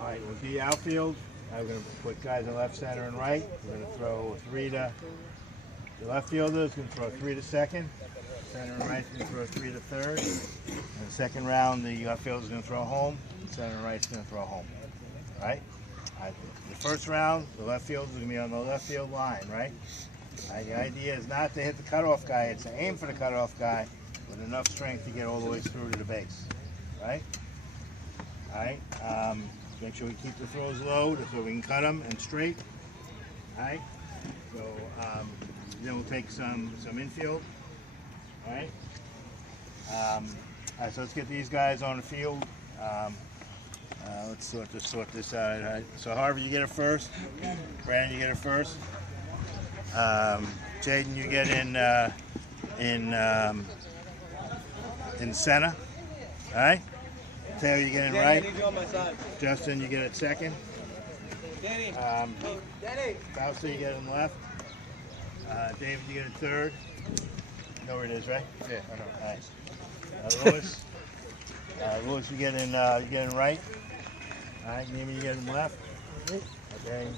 All right, we'll do outfield. We're going to put guys in left, center, and right. We're going to throw 3 to the left fielder is going to throw 3 to second. Center and right is going to throw 3 to third. And the second round, the left fielder is going to throw home. Center and right is going to throw home. All right? The first round, the left fielder is going to be on the left field line, right? The idea is not to hit the cutoff guy. It's to aim for the cutoff guy with enough strength to get all the way through to the base, right? All right. Make sure we keep the throws low so we can cut them and straight. All right. So then we'll take some infield. All right. All right. So let's get these guys on the field. Let's sort this out. All right. So Harvey, you get it first. Brandon, you get it first. Jaden, you get in center. All right. Taylor, you get in right. Justin, you get it second. Fausto, you get in left. David, you get it third. You know where it is, right? Yeah, I know. All right. Lewis, you get in right. All right, Neiman, you get in left. Okay.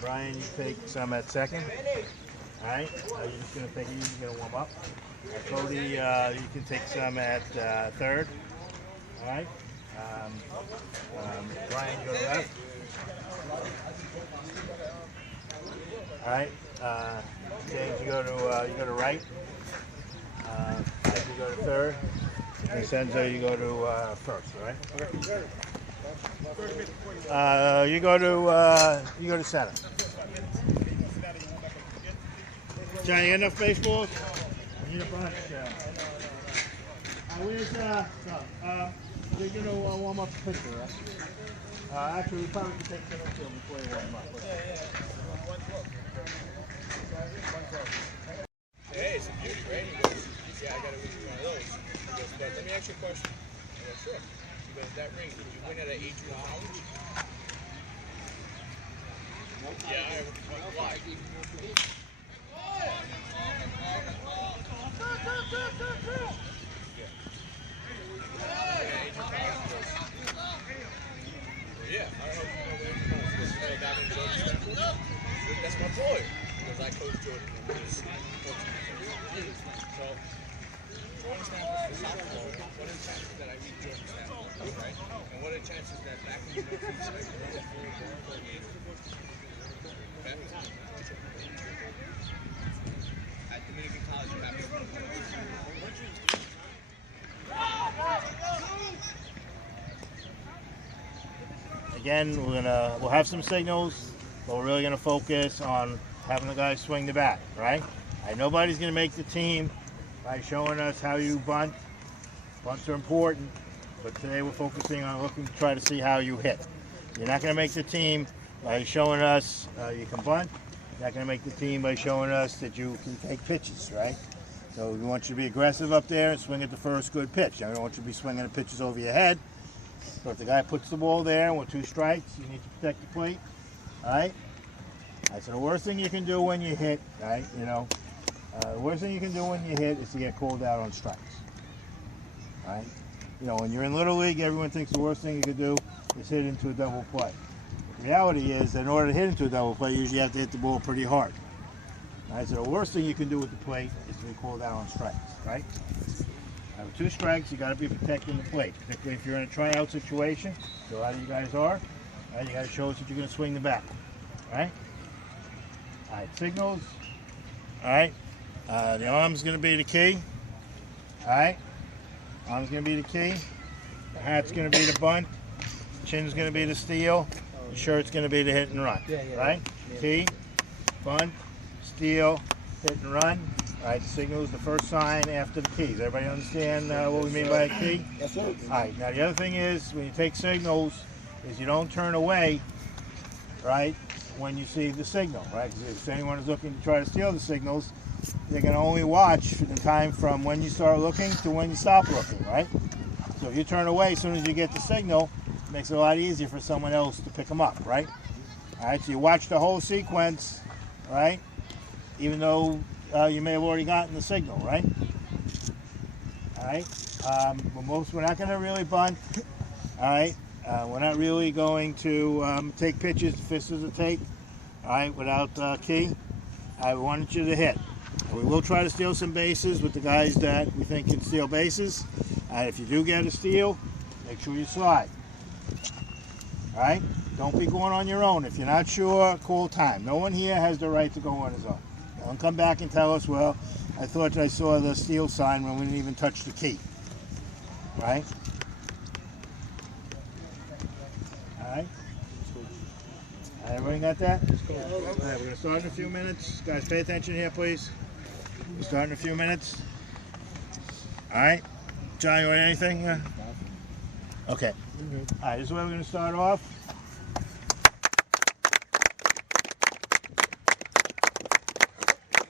Brian, you take some at second. All right. You're just gonna take it easy, gonna warm up. Cody, you can take some at third. All right. Brian, you go to left. All right. James, you go to right. Mike, you go to third. And Senzo, you go to first. All right. You go to center. John, you got enough baseballs? I need a bunch. Where's they're going to warm up the pitcher, right? Actually, we probably can take some infield before you warm up. Hey, it's a beauty, right? He goes, yeah, I got to win one of those. He goes, but let me ask you a question. I go, sure. He goes, that ring, did you win at an age of college? Yeah, I went why? Yeah, I don't know if you know that. That's my boy. Because I coach Jordan. So, Jordan Stanford for softball. What are the chances that I read Jordan Stanford? Right? And what are the chances that back in the Northeast, at Dominican College, you have to. Again, we'll have some signals, but we're really gonna focus on having the guys swing the bat, right? Nobody's gonna make the team by showing us how you bunt. Bunts are important, but today we're focusing on looking to try to see how you hit. You're not gonna make the team by showing us you can bunt. You're not gonna make the team by showing us that you can take pitches, right? So we want you to be aggressive up there and swing at the first good pitch. I don't want you to be swinging at pitches over your head. So if the guy puts the ball there and with 2 strikes, you need to protect the plate. All right? So the worst thing you can do when you hit, right? The worst thing you can do when you hit is to get called out on strikes. All right? When you're in Little League, everyone thinks the worst thing you could do is hit into a double play. The reality is that in order to hit into a double play, you usually have to hit the ball pretty hard. All right? So the worst thing you can do with the plate is to be called out on strikes, right? With 2 strikes, you got to be protecting the plate, particularly if you're in a tryout situation. So a lot of you guys are. Right? You got to show us that you're going to swing the bat. All right? All right, signals. All right. The arm's going to be the key. All right. Arm's going to be the key. The hat's going to be the bunt. Chin's going to be the steal. The shirt's going to be the hit and run. Right? Key, bunt, steal, hit and run. All right, the signal is the first sign after the key. Does everybody understand what we mean by a key? Yes, sir. All right, now the other thing is when you take signals is you don't turn away, right, when you see the signal, right? Because if anyone is looking to try to steal the signals, they can only watch the time from when you start looking to when you stop looking, right? So if you turn away as soon as you get the signal, it makes it a lot easier for someone else to pick them up, right? All right, so you watch the whole sequence, right, even though you may have already gotten the signal, right? All right. We're not going to really bunt. All right. We're not really going to take pitches, fist is a take, all right, without key. I wanted you to hit. We will try to steal some bases with the guys that we think can steal bases. If you do get a steal, make sure you slide. All right? Don't be going on your own. If you're not sure, call time. No one here has the right to go on his own. Don't come back and tell us, well, I thought I saw the steal sign when we didn't even touch the key. All right? All right? Everybody got that? All right, we're going to start in a few minutes. Guys, pay attention here, please. We'll start in a few minutes. All right? John, you want anything? Okay. All right, this is where we're going to start off.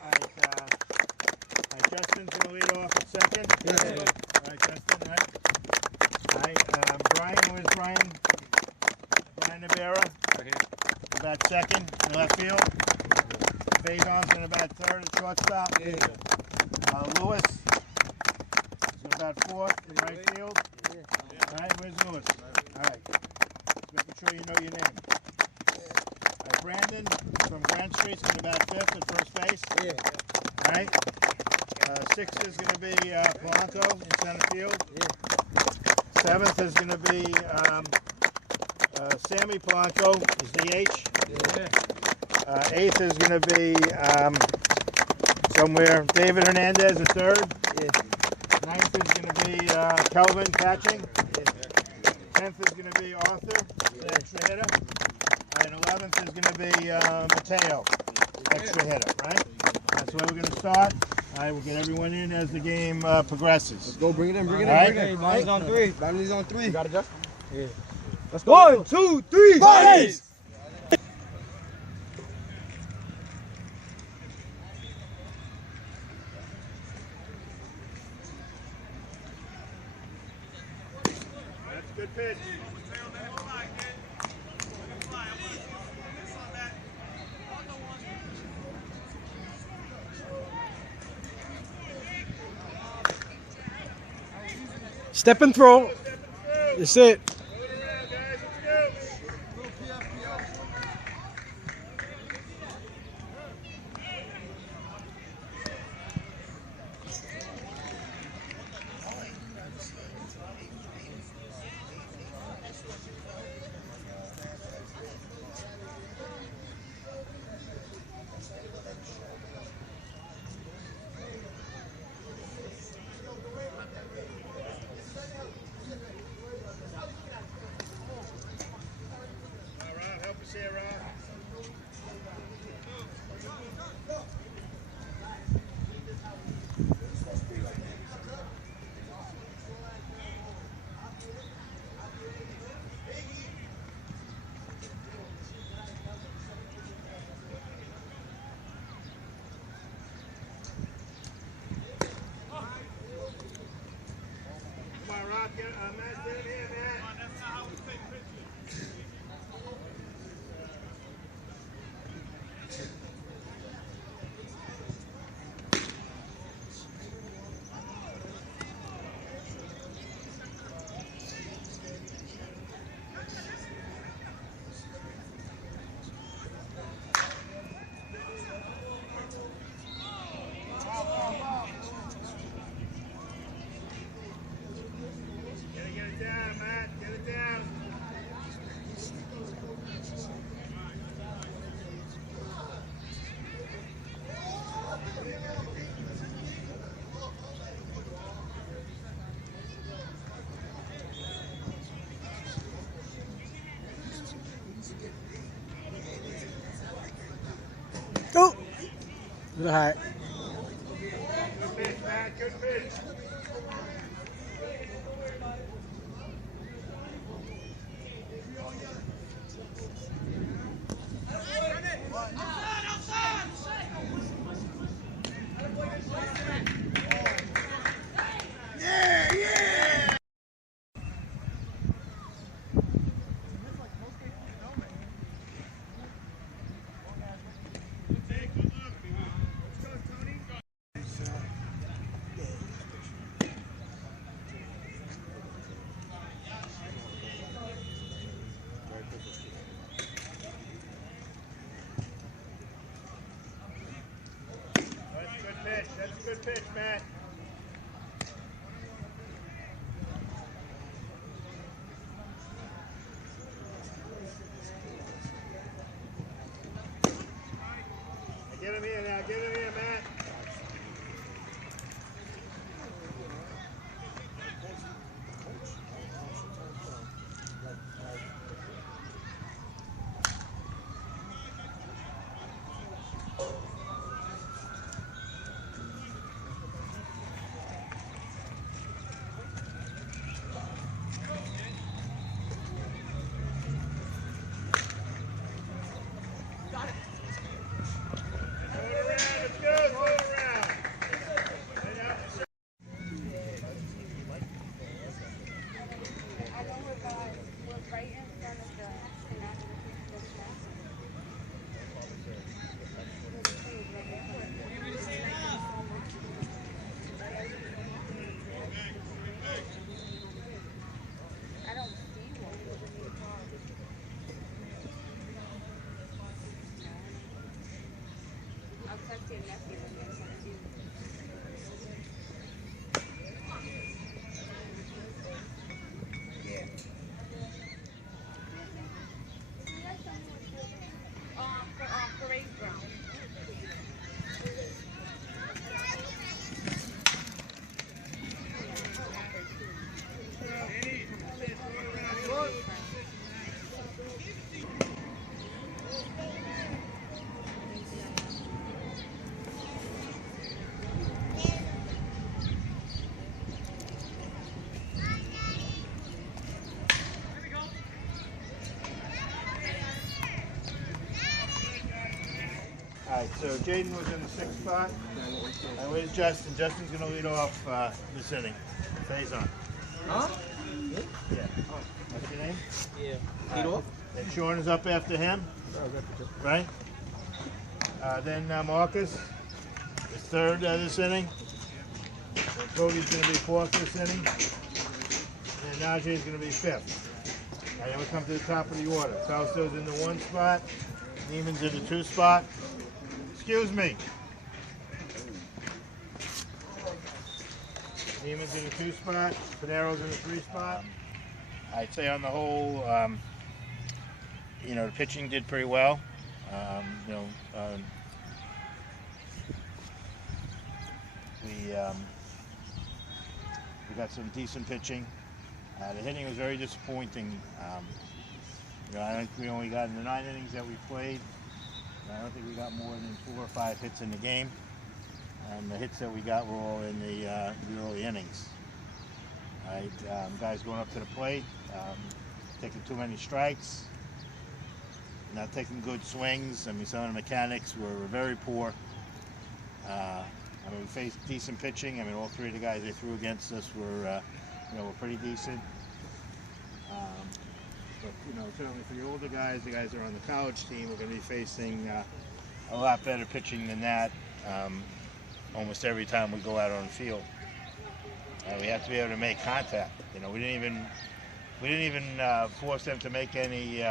All right, Justin's going to lead off at second. Yeah. All right, Justin, right? All right, Brian, where's Brian? Brian Navarra. Right here. About second in left field. Fajon's in about third at shortstop. Yeah. Lewis is in about fourth in right field. Yeah. All right, where's Lewis? All right. Making sure you know your name. All right, Brandon from Grant Street's in about fifth at first base. Yeah. All right. Sixth is going to be Polanco in center field. Yeah. Seventh is going to be Sammy Polanco is DH. Yeah. Eighth is going to be somewhere David Hernandez at third. Yeah. Ninth is going to be Kelvin catching. Yeah. 10th is going to be Arthur, the extra hitter. And 11th is going to be Mateo, extra hitter, right? That's where we're going to start. All right, we'll get everyone in as the game progresses. Let's go, bring it in, bring it in, All bring it in. Bonnie's on three. Bonnie's on three. You got it, Jeff? Yeah. Let's go. 1, 2, 3, Bonnie's! That's a good pitch. Step and throw. That's it. Go. All right. Good pitch, Matt. Good pitch. Good pitch, Matt. Get him here now. Get him here, Matt. All right, so Jaden was in the 6th spot. And where's Justin? Justin's going to lead off this inning. Stays on. Huh? Yeah. What's your name? Yeah. Lead off? And Sean is up after him, right? Then Marcus is 3rd this inning. And Cody's going to be 4th this inning. And Najee going to be 5th. And then we come to the top of the order. Fausto's in the 1 spot. Neiman's in the 2 spot. Excuse me. Neiman's in the 2 spot. Panero's in the 3 spot. I'd say on the whole, you know, the pitching did pretty well. You know, we got some decent pitching. The hitting was very disappointing. You know, I think we only got in the 9 innings that we played. I don't think we got more than 4 or 5 hits in the game, and the hits that we got were all in the early innings. Right, guys going up to the plate, taking too many strikes, not taking good swings. I mean, some of the mechanics were very poor. I mean, we faced decent pitching. I mean, all 3 of the guys they threw against us were, you know, were pretty decent. But, you know, certainly for the older guys, the guys that are on the college team, we're going to be facing a lot better pitching than that almost every time we go out on the field. We have to be able to make contact. You know, we didn't even force them to make any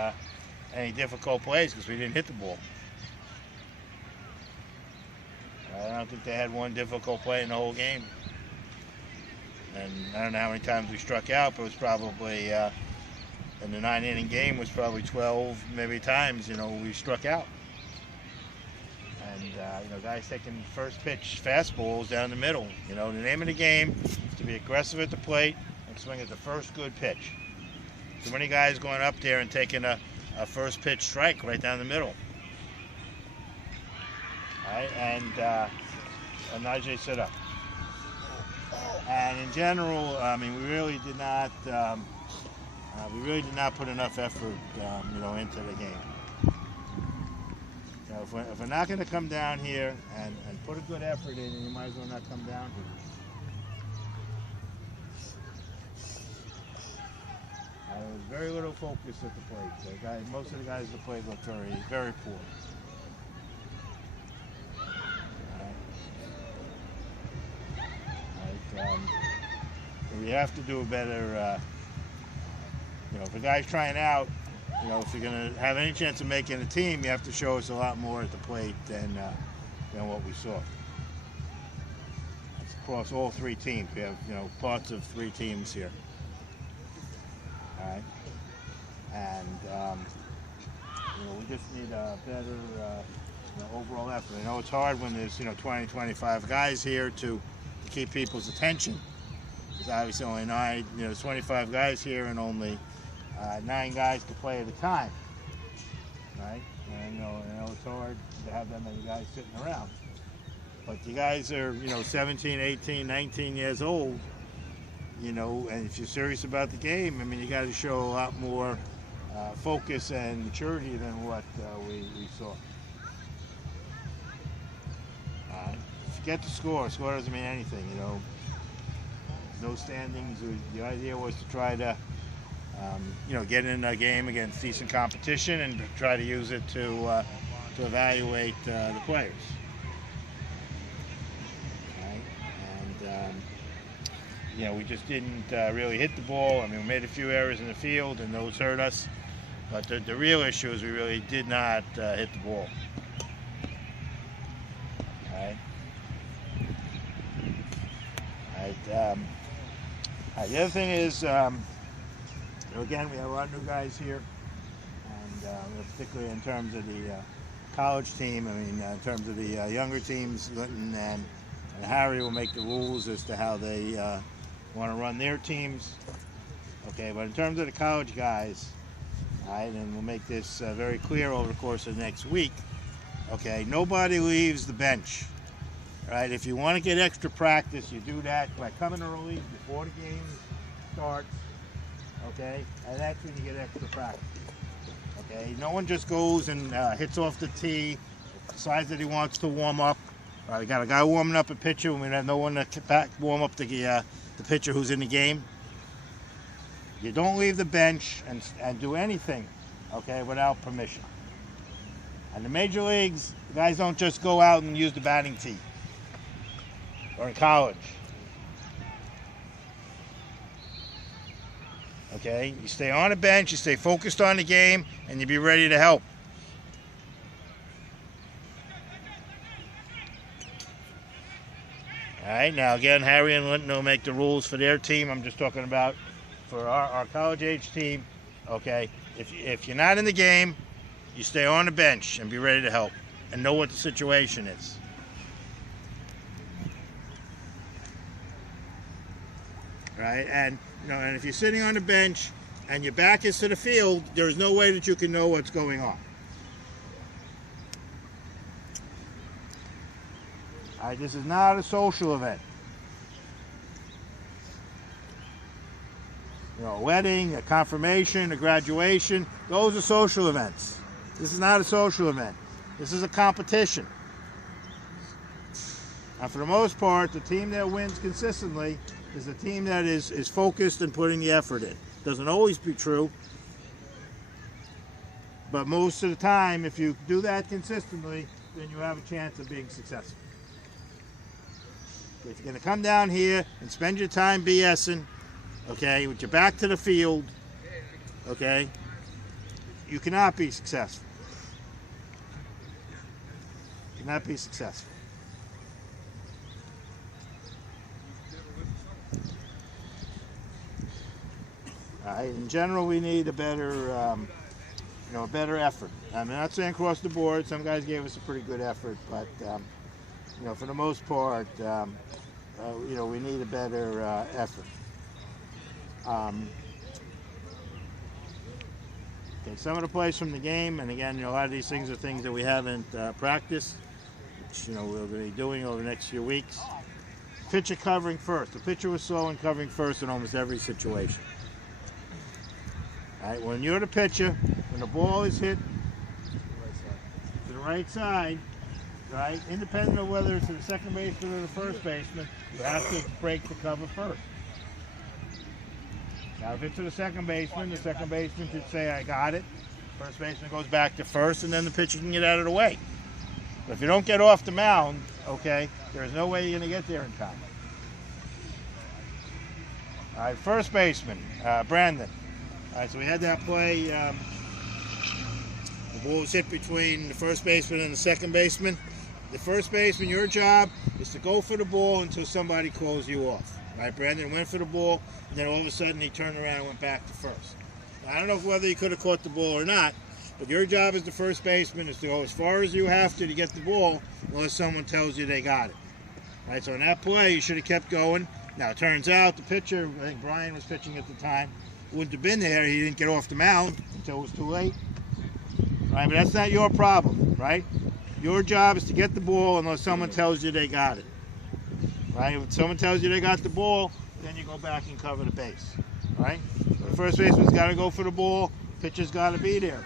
difficult plays because we didn't hit the ball. I don't think they had one difficult play in the whole game. And I don't know how many times we struck out, but it was probably in the 9-inning game was probably 12 maybe times, you know, we struck out. And, you know, guys taking first pitch fastballs down the middle. You know, the name of the game is to be aggressive at the plate and swing at the first good pitch. Too many guys going up there and taking a first pitch strike right down the middle. All right, and Najee set up. And in general, I mean, we really did not put enough effort, you know, into the game. You know, if we're not going to come down here and put a good effort in, you might as well not come down here. There was very little focus at the plate. Most of the guys at the plate looked very poor. We have to do a better, you know, if a guy's trying out, you know, if you're going to have any chance of making a team, you have to show us a lot more at the plate than what we saw. across all three teams. We have, parts of three teams here. All right. And, we just need a better overall effort. I know it's hard when there's, 20, 25 guys here to keep people's attention. There's obviously only 9, there's 25 guys here and only 9 guys to play at a time. Right? And, I know it's hard to have that many guys sitting around. But you guys are, 17, 18, 19 years old, and if you're serious about the game, I mean, you got to show a lot more focus and maturity than what we saw. Forget the score. Score doesn't mean anything, no standings. The idea was to try to, get in a game against decent competition and try to use it to evaluate the players. We just didn't really hit the ball. I mean, we made a few errors in the field, and those hurt us. But the real issue is we really did not hit the ball. All right. All right. The other thing is, again, we have a lot of new guys here, and particularly in terms of the college team. I mean, in terms of the younger teams, Linton and Harry will make the rules as to how they want to run their teams. Okay, but in terms of the college guys, all right, and we'll make this very clear over the course of next week. Okay, nobody leaves the bench. All right, if you want to get extra practice, you do that by coming early before the game starts. Okay, and that's when you get extra practice. Okay, no one just goes and hits off the tee, decides that he wants to warm up. We got a guy warming up a pitcher, and we have no one to warm up the pitcher who's in the game. You don't leave the bench and do anything, okay, without permission. And the major leagues, the guys don't just go out and use the batting tee. Or in college. Okay, you stay on the bench, you stay focused on the game, and you be ready to help. All right, now again, Harry and Linton will make the rules for their team. I'm just talking about for our college age team. Okay, if you're not in the game, you stay on the bench and be ready to help and know what the situation is. Right, and and if you're sitting on the bench and your back is to the field, there's no way that you can know what's going on. All right, this is not a social event. A wedding, a confirmation, a graduation, those are social events. This is not a social event. This is a competition. And for the most part, the team that wins consistently is the team that is focused and putting the effort in. Doesn't always be true. But most of the time, if you do that consistently, then you have a chance of being successful. If you're going to come down here and spend your time BSing, okay, with your back to the field, okay, you cannot be successful. You cannot be successful. In general, we need a better, a better effort. I'm not saying across the board. Some guys gave us a pretty good effort, but for the most part, we need a better effort. Okay, some of the plays from the game, and again, a lot of these things are things that we haven't practiced, which we'll be doing over the next few weeks. Pitcher covering first. The pitcher was slow in covering first in almost every situation. All right, when you're the pitcher, when the ball is hit to the right side, right, independent of whether it's to the second baseman or the first baseman, you have to break the cover first. Now, if it's to the second baseman should say, I got it. First baseman goes back to first, and then the pitcher can get out of the way. But if you don't get off the mound, okay, there's no way you're going to get there in time. All right, first baseman, Brandon. All right, so we had that play. The ball was hit between the first baseman and the second baseman. the first baseman, your job is to go for the ball until somebody calls you off. Right? Brandon went for the ball, and then all of a sudden he turned around and went back to first. Now, I don't know whether he could have caught the ball or not, but your job as the first baseman is to go as far as you have to get the ball unless someone tells you they got it. Right? So in that play, you should have kept going. Now, it turns out the pitcher, I think Brian was pitching at the time, wouldn't have been there. He didn't get off the mound until it was too late. Right? But that's not your problem, right? Your job is to get the ball unless someone tells you they got it. Right? If someone tells you they got the ball, then you go back and cover the base. Right? So the first baseman's got to go for the ball. Pitcher's got to be there.